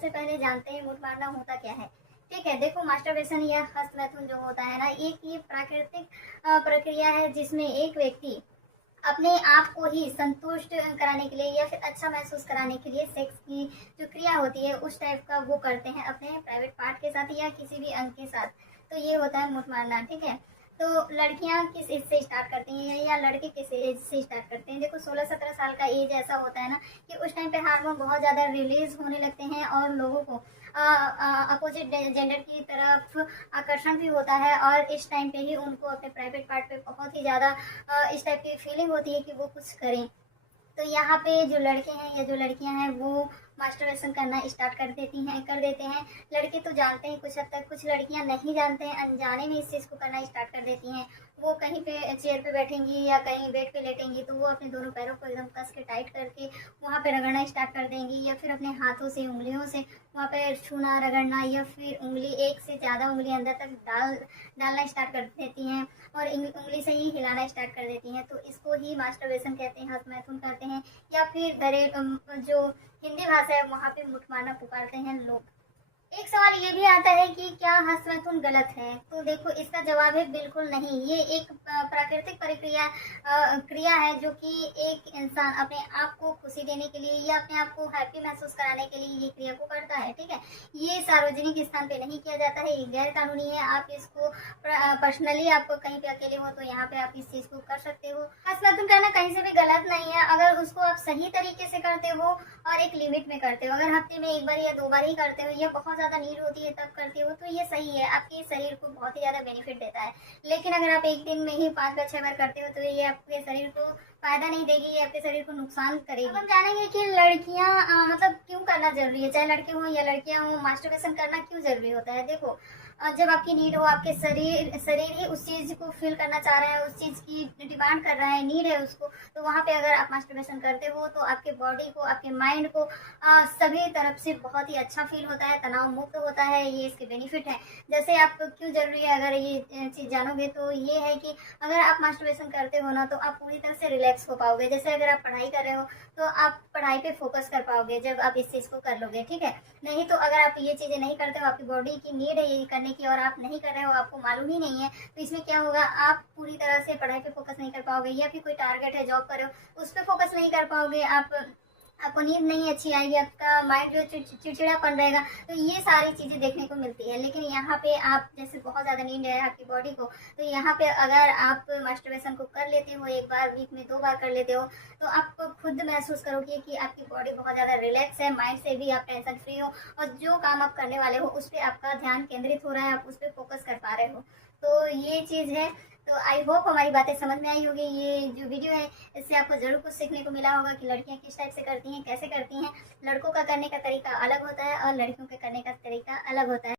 सबसे पहले जानते हैं मुठ मारना होता क्या है। ठीक है, देखो मास्टरबेशन या हस्त मैथुन जो होता है ना, एक ये प्राकृतिक प्रक्रिया है जिसमें एक व्यक्ति अपने आप को ही संतुष्ट कराने के लिए या फिर अच्छा महसूस कराने के लिए सेक्स की जो क्रिया होती है उस टाइप का वो करते हैं अपने प्राइवेट पार्ट के साथ या किसी भी अंग के साथ। तो ये होता है मुठ मारना। ठीक है, तो लड़कियां किस एज से स्टार्ट करती हैं या लड़के किस एज से स्टार्ट करते हैं। देखो 16-17 साल का एज ऐसा होता है ना कि उस टाइम पे हार्मोन बहुत ज़्यादा रिलीज होने लगते हैं और लोगों को अपोजिट जेंडर की तरफ आकर्षण भी होता है और इस टाइम पे ही उनको अपने प्राइवेट पार्ट पे बहुत ही ज़्यादा इस टाइप की फीलिंग होती है कि वो कुछ करें। तो यहाँ पे जो लड़के हैं या जो लड़कियां हैं वो मास्टरबेशन करना स्टार्ट कर देते हैं। लड़के तो जानते हैं कुछ हद तक, कुछ लड़कियां नहीं जानते हैं, अनजाने में इस चीज़ को करना स्टार्ट कर देती हैं। वो कहीं पे चेयर पे बैठेंगी या कहीं बेड पे लेटेंगी तो वो अपने दोनों पैरों को एकदम कस के टाइट करके वहाँ पे रगड़ना स्टार्ट कर देंगी या फिर अपने हाथों से उंगलियों से वहाँ पे छूना रगड़ना या फिर उंगली एक से ज़्यादा उंगली अंदर तक डालना स्टार्ट कर देती हैं और उंगली से ही हिलाना स्टार्ट कर देती हैं। तो इसको ही मास्टरबेशन कहते हैं, हस्त मैथुन कहते हैं या फिर जो हिंदी भाषा है वहाँ पे मुठ मारना पुकारते हैं लोग। एक सवाल ये भी आता है कि क्या हस्त मैथुन गलत है। तो देखो इसका जवाब है बिल्कुल नहीं। ये एक प्राकृतिक क्रिया है जो कि एक इंसान अपने आप को खुशी देने के लिए या अपने आप को हैप्पी महसूस कराने के लिए ये क्रिया को करता है। ठीक है, ये सार्वजनिक स्थान पे नहीं किया जाता है, ये गैर कानूनी है। आप इसको पर्सनली आप कहीं पे अकेले हो तो यहाँ पे आप इस चीज को कर सकते हो। हस्त मैथुन करना कहीं से भी गलत नहीं है अगर उसको आप सही तरीके से करते हो और एक लिमिट में करते हो। अगर हफ्ते में एक बार या 2 बार ही करते हो या बहुत ज़्यादा नीड होती है तब करते हो तो ये सही है, आपके शरीर को बहुत ही ज़्यादा बेनिफिट देता है। लेकिन अगर आप एक दिन में ही 5 बार 6 बार करते हो तो ये आपके शरीर को फायदा नहीं देगी, ये आपके शरीर को नुकसान करेगी। अब हम जानेंगे कि लड़कियां मतलब क्यों करना जरूरी है, चाहे लड़के हों या लड़कियां हों, मास्टरबेशन करना क्यों जरूरी होता है। देखो जब आपकी नीड हो, आपके शरीर ही उस चीज को फील करना चाह रहा है, उस चीज की डिमांड कर रहा है, नीड है उसको, तो वहाँ पे अगर आप मास्टरबेशन करते हो तो आपके बॉडी को, आपके माइंड को सभी तरफ से बहुत ही अच्छा फील होता है, तनाव मुक्त होता है। ये इसके बेनिफिट है। जैसे आपको क्यों जरूरी है अगर ये चीज जानोगे तो ये है कि अगर आप मास्टरबेशन करते हो ना तो आप पूरी तरह से रिलैक्स हो पाओगे। जैसे अगर आप पढ़ाई कर रहे हो तो आप पढ़ाई पे फोकस कर पाओगे जब आप इस चीज को कर लोगे। ठीक है, नहीं तो अगर आप ये चीजें नहीं करते हो, आपकी बॉडी की नीड है ये करने की और आप नहीं कर रहे हो, आपको मालूम ही नहीं है, तो इसमें क्या होगा, आप पूरी तरह से पढ़ाई पे फोकस नहीं कर पाओगे या फिर कोई टारगेट है, जॉब कर रहे हो उस पर फोकस नहीं कर पाओगे, आपको नींद नहीं अच्छी आएगी, आपका माइंड जो चिड़चिड़ापन रहेगा। तो ये सारी चीज़ें देखने को मिलती है। लेकिन यहाँ पे आप जैसे बहुत ज़्यादा नींद है आपकी बॉडी को, तो यहाँ पे अगर आप मास्टरबेशन को कर लेते हो, एक बार वीक में 2 बार कर लेते हो, तो आप खुद महसूस करोगे कि आपकी बॉडी बहुत ज़्यादा रिलैक्स है, माइंड से भी आप टेंशन फ्री हो और जो काम आप करने वाले हो उस पर आपका ध्यान केंद्रित हो रहा है, आप उस पर फोकस कर पा रहे हो। तो ये चीज़ है। तो आई होप हमारी बातें समझ में आई होगी। ये जो वीडियो है इससे आपको जरूर कुछ सीखने को मिला होगा कि लड़कियां किस टाइप से करती हैं, कैसे करती हैं। लड़कों का करने का तरीका अलग होता है और लड़कियों के करने का तरीका अलग होता है।